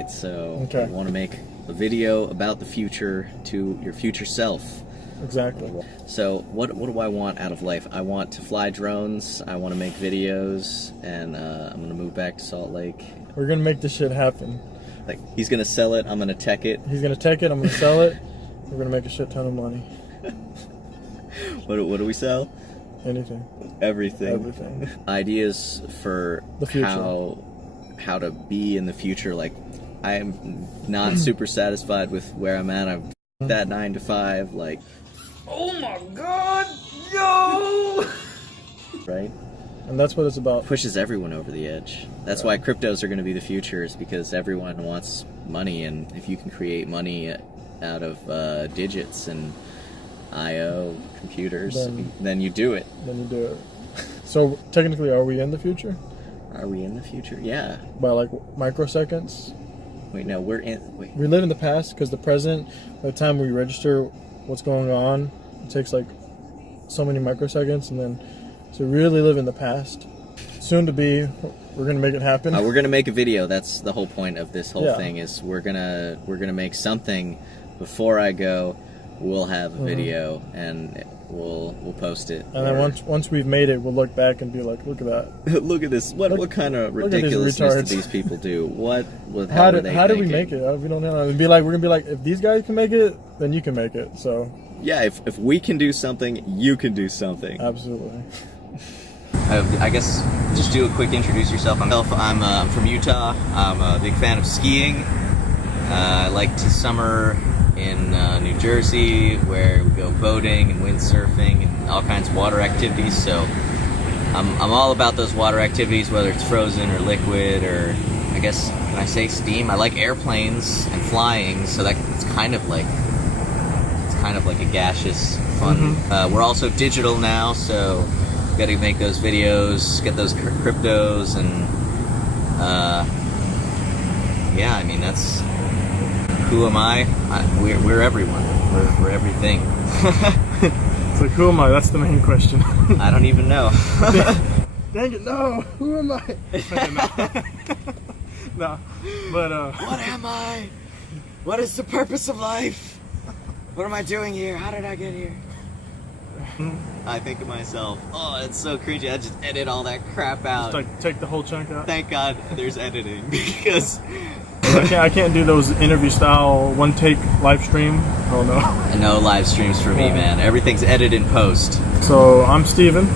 right, so Okay. you want to make a video about the future to your future self. Exactly. So what do I want out of life? I want to fly drones, I want to make videos, and I'm going to move back to Salt Lake. We're gonna make this shit happen. Like, he's going to sell it, I'm going to tech it. He's gonna take it. I'm gonna sell it. We're gonna make a shit ton of money. What do we sell? Anything. Everything. Everything. Ideas for The future. how to be in the future. Like, I am not super satisfied with where I'm at. I'm that 9 to 5, like, Oh my god, yo! right? And that's what it's about. Pushes everyone over the edge. That's why cryptos are going to be the future, is because everyone wants money, and if you can create money out of digits and I/O computers, then you do it. Then you do it. So technically, are we in the future? Are we in the future? Yeah. By like microseconds? Wait, no, we're in. Wait. We live in the past because the present, by the time we register what's going on, it takes like so many microseconds, and then to really live in the past. Soon to be, we're gonna make it happen. We're gonna make a video. That's the whole point of this whole Yeah. thing. Is we're gonna make something before I go. We'll have a video and we'll post it. And then once we've made it, we'll look back and be like, look at that. Look at this. What kind of look at these ridiculousness did retards. these people do? What? How were they did we thinking? make it? We don't know. We're gonna be like, if these guys can make it, then you can make it. So Yeah, if we can do something, you can do something. absolutely. I guess just do a quick introduce yourself. I'm from Utah. I'm a big fan of skiing. I like to summer in New Jersey, where we go boating and windsurfing and all kinds of water activities. So I'm all about those water activities, whether it's frozen or liquid, or I guess, can I say steam? I like airplanes and flying, so it's kind of like a gaseous fun. We're also digital now, so got to make those videos, get those cryptos, and yeah, I mean, that's who am I? We're everyone. We're everything. It's like, who am I? That's the main question. I don't even know. Dang it, no. Who am I? No, but What am I? What is the purpose of life? What am I doing here? How did I get here? I think to myself, oh, it's so cringy. I just edit all that crap out. just like take the whole chunk out. Thank God there's editing, because I can't do those interview style one take live stream. Oh no. no live streams for me, man. Everything's edited in post. So I'm Steven.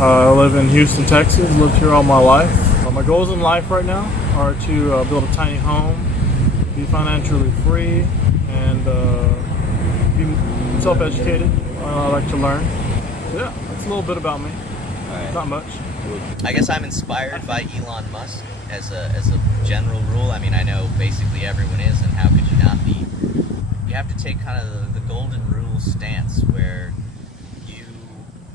I live in Houston, Texas. Lived here all my life. My goals in life right now are to build a tiny home, be financially free, and be self-educated. I like to learn. So yeah, that's a little bit about me. All right. Not much. I guess I'm inspired by Elon Musk as a general rule. I mean, I know basically everyone is, and how could you not be? You have to take kind of the golden rule stance, where you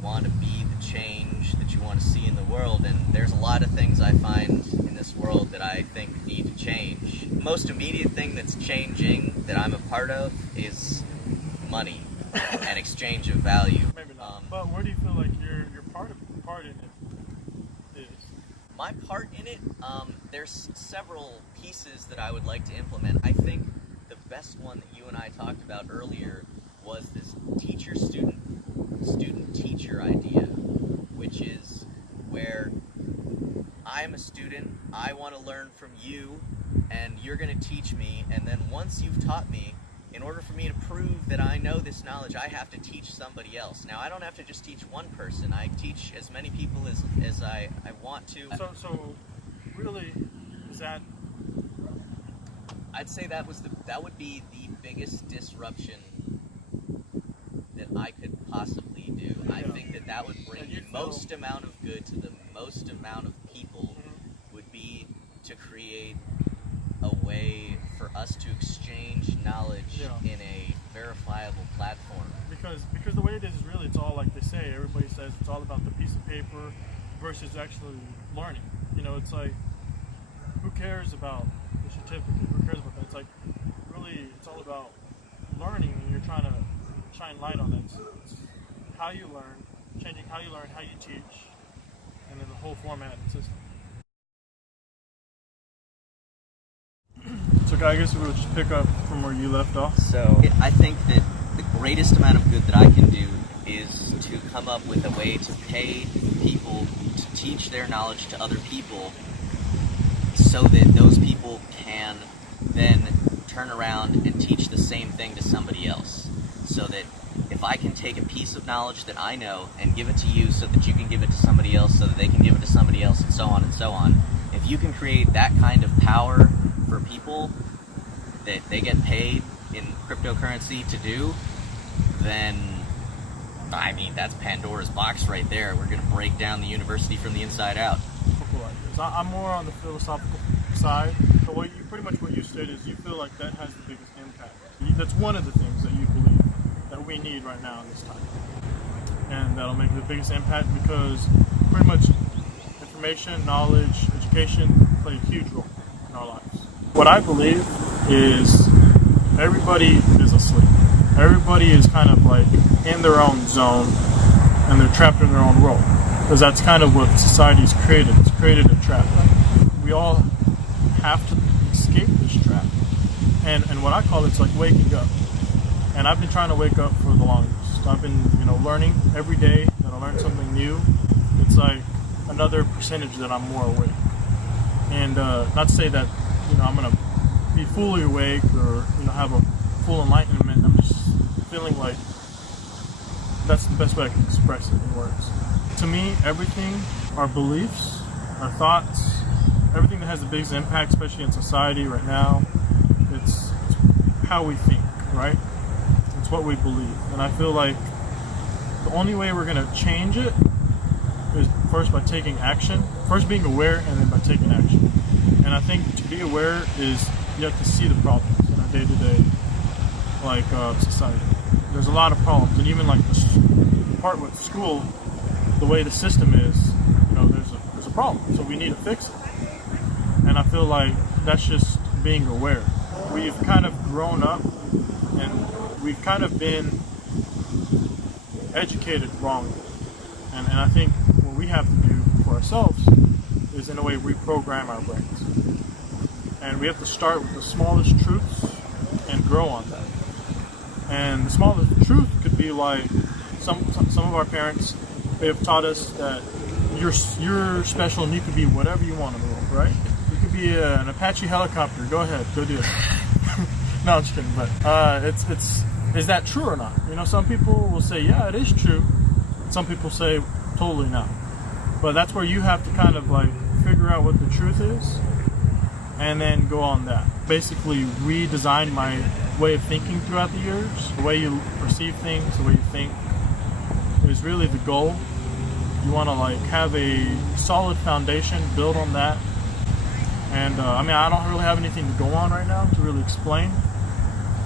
want to be the change that you want to see in the world, and there's a lot of things I find in this world that I think need to change. The most immediate thing that's changing that I'm a part of is money and exchange of value. Maybe not. But where do you feel like your part in it is? My part in it, there's several pieces that I would like to implement. I think the best one that you and I talked about earlier was this student-teacher idea, which is where I'm a student, I want to learn from you, and you're going to teach me, and then once you've taught me, in order for me to prove that I know this knowledge, I have to teach somebody else. Now, I don't have to just teach one person. I teach as many people as I want to. So really, is that? I'd say that would be the biggest disruption that I could possibly do. I think that would bring the most amount of good to the most amount of people, would be to create a way for us to exchange knowledge in a verifiable platform. Because the way it is really, it's all like they say. Everybody says it's all about the piece of paper versus actually learning. You know, it's like, who cares about the certificate? Who cares about that? It's like, really, it's all about learning, and you're trying to shine light on it. It's how you learn, changing how you learn, how you teach, and then the whole format and system. So I guess we'll just pick up from where you left off. So I think that the greatest amount of good that I can do is to come up with a way to pay people to teach their knowledge to other people, so that those people can then turn around and teach the same thing to somebody else. So that if I can take a piece of knowledge that I know and give it to you so that you can give it to somebody else, so that they can give it to somebody else, and so on and so on, if you can create that kind of power for people that they get paid in cryptocurrency to do, then I mean, that's Pandora's box right there. We're going to break down the university from the inside out. I'm more on the philosophical side. So pretty much what you stated is you feel like that has the biggest impact. That's one of the things that you believe that we need right now in this time. And that'll make the biggest impact because pretty much information, knowledge, education play a huge role in our lives. What I believe is everybody is asleep. Everybody is kind of like in their own zone and they're trapped in their own role. Because that's kind of what society's created. It's created a trap. We all have to escape this trap. And what I call it's like waking up. And I've been trying to wake up for the longest. I've been, learning every day that I learn something new. It's like another percentage that I'm more awake. And not to say that, I'm going to be fully awake or, have a full enlightenment. I'm just feeling like that's the best way I can express it in words. To me, everything, our beliefs, our thoughts, everything that has the biggest impact, especially in society right now, it's how we think, right? It's what we believe. And I feel like the only way we're going to change it is first by taking action, first being aware and then by taking action. And I think to be aware is you have to see the problems in our day-to-day society. There's a lot of problems, and even like the part with school, the way the system is, there's a problem, so we need to fix it. And I feel like that's just being aware. We've kind of grown up and we've kind of been educated wrongly. And I think what we have to do for ourselves is in a way reprogram our brains. And we have to start with the smallest truths and grow on that. And the smallest truth could be like some of our parents, they have taught us that you're special and you can be whatever you want in the world, right? You could be an Apache helicopter. Go ahead, go do it. No, I'm just kidding. But is that true or not? Some people will say, yeah, it is true. Some people say totally not. But that's where you have to kind of figure out what the truth is and then go on that. Basically redesign my way of thinking throughout the years. The way you perceive things, the way you think is really the goal. You want to have a solid foundation, build on that. And I don't really have anything to go on right now to really explain.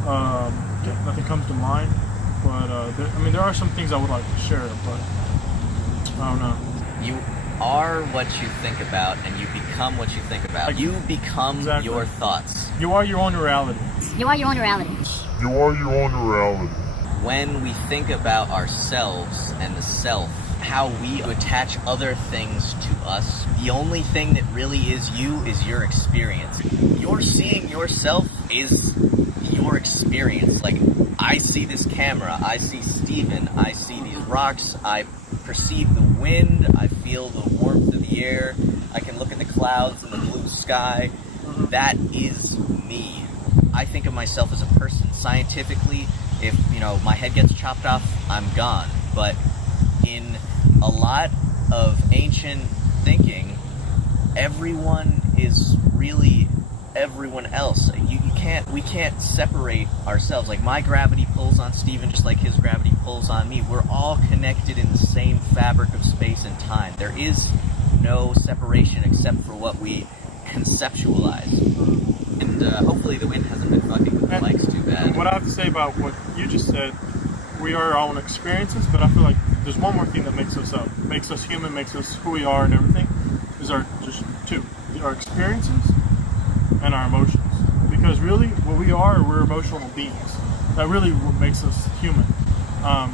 Nothing comes to mind. But there are some things I would like to share, but I don't know. You are what you think about, and you become what you think about. You become Exactly. your thoughts. You are your own reality. You are your own reality. You are your own reality. When we think about ourselves and the self, how we attach other things to us, the only thing that really is you is your experience. Your seeing yourself is your experience. I see this camera, I see Steven, I see these rocks, I perceive the wind, I feel the warmth of the air, I can look at the clouds and the blue sky. That is me. I think of myself as a person. Scientifically, if my head gets chopped off, I'm gone. But in a lot of ancient thinking, everyone is really everyone else. We can't separate ourselves. My gravity pulls on Steven just like his gravity pulls on me. We're all connected in the same fabric of space and time. There is no separation except for what we conceptualize. And hopefully the wind hasn't been fucking with the mics too bad. What I have to say about what you just said, we are our own experiences, but I feel like there's one more thing that makes us up, makes us human, makes us who we are and everything, is our experiences and our emotions. Because really, what we are, we're emotional beings. That really what makes us human.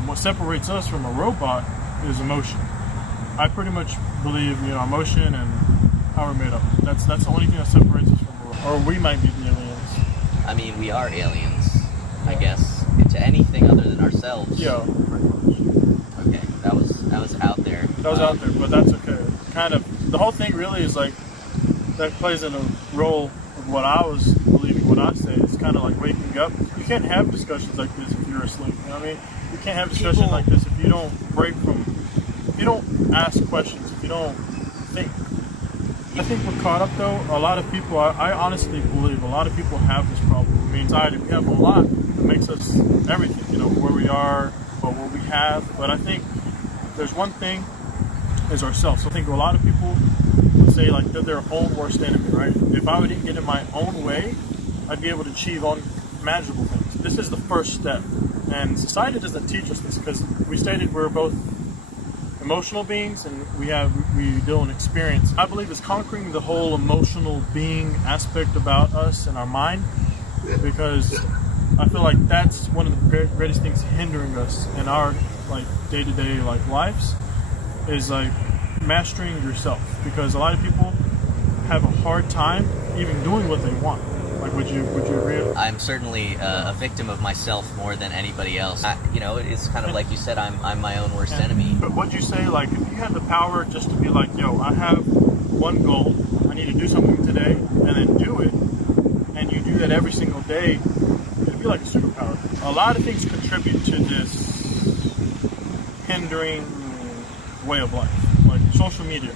What separates us from a robot is emotion. I pretty much believe, emotion and how we're made up. That's the only thing that separates us from a robot. Or we might be the aliens. I mean, we are aliens, I guess, to anything other than ourselves. Yeah, Okay, that was out there. that was out there, but that's okay. Kind of, the whole thing really is like, that plays in a role of what I was believing, what I say. It's kind of like waking up. You can't have discussions like this if you're asleep. You know what I mean? You can't have discussions People- like this if you don't break from, if you don't ask questions, if you don't think. I think we're caught up though. A lot of people, I honestly believe a lot of people have this problem. I mean, anxiety, we have a lot that makes us everything, you know, where we are, or what we have. But I think there's one thing is ourselves. So I think a lot of people would say like they're their own worst enemy, right? If I would get in my own way, I'd be able to achieve unimaginable things. This is the first step. And society doesn't teach us this because we stated we're both emotional beings and we deal in experience. I believe it's conquering the whole emotional being aspect about us and our mind, because I feel like that's one of the greatest things hindering us in our like day-to-day like lives, is like mastering yourself, because a lot of people have a hard time even doing what they want. Like, would you agree? I'm certainly a victim of myself more than anybody else. You know, it's kind of like you said, I'm my own worst enemy. But would you say, like, if you had the power just to be like, yo, I have one goal, I need to do something today, and then do it, and you do that every single day, it'd be like a superpower. A lot of things contribute to this hindering way of life, like social media.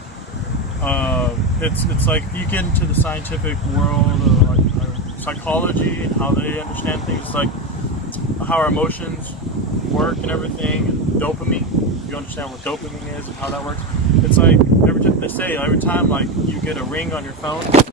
It's like you get into the scientific world, like psychology and how they understand things. It's like how our emotions work and everything, and dopamine. You understand what dopamine is and how that works. It's like every time like you get a ring on your phone,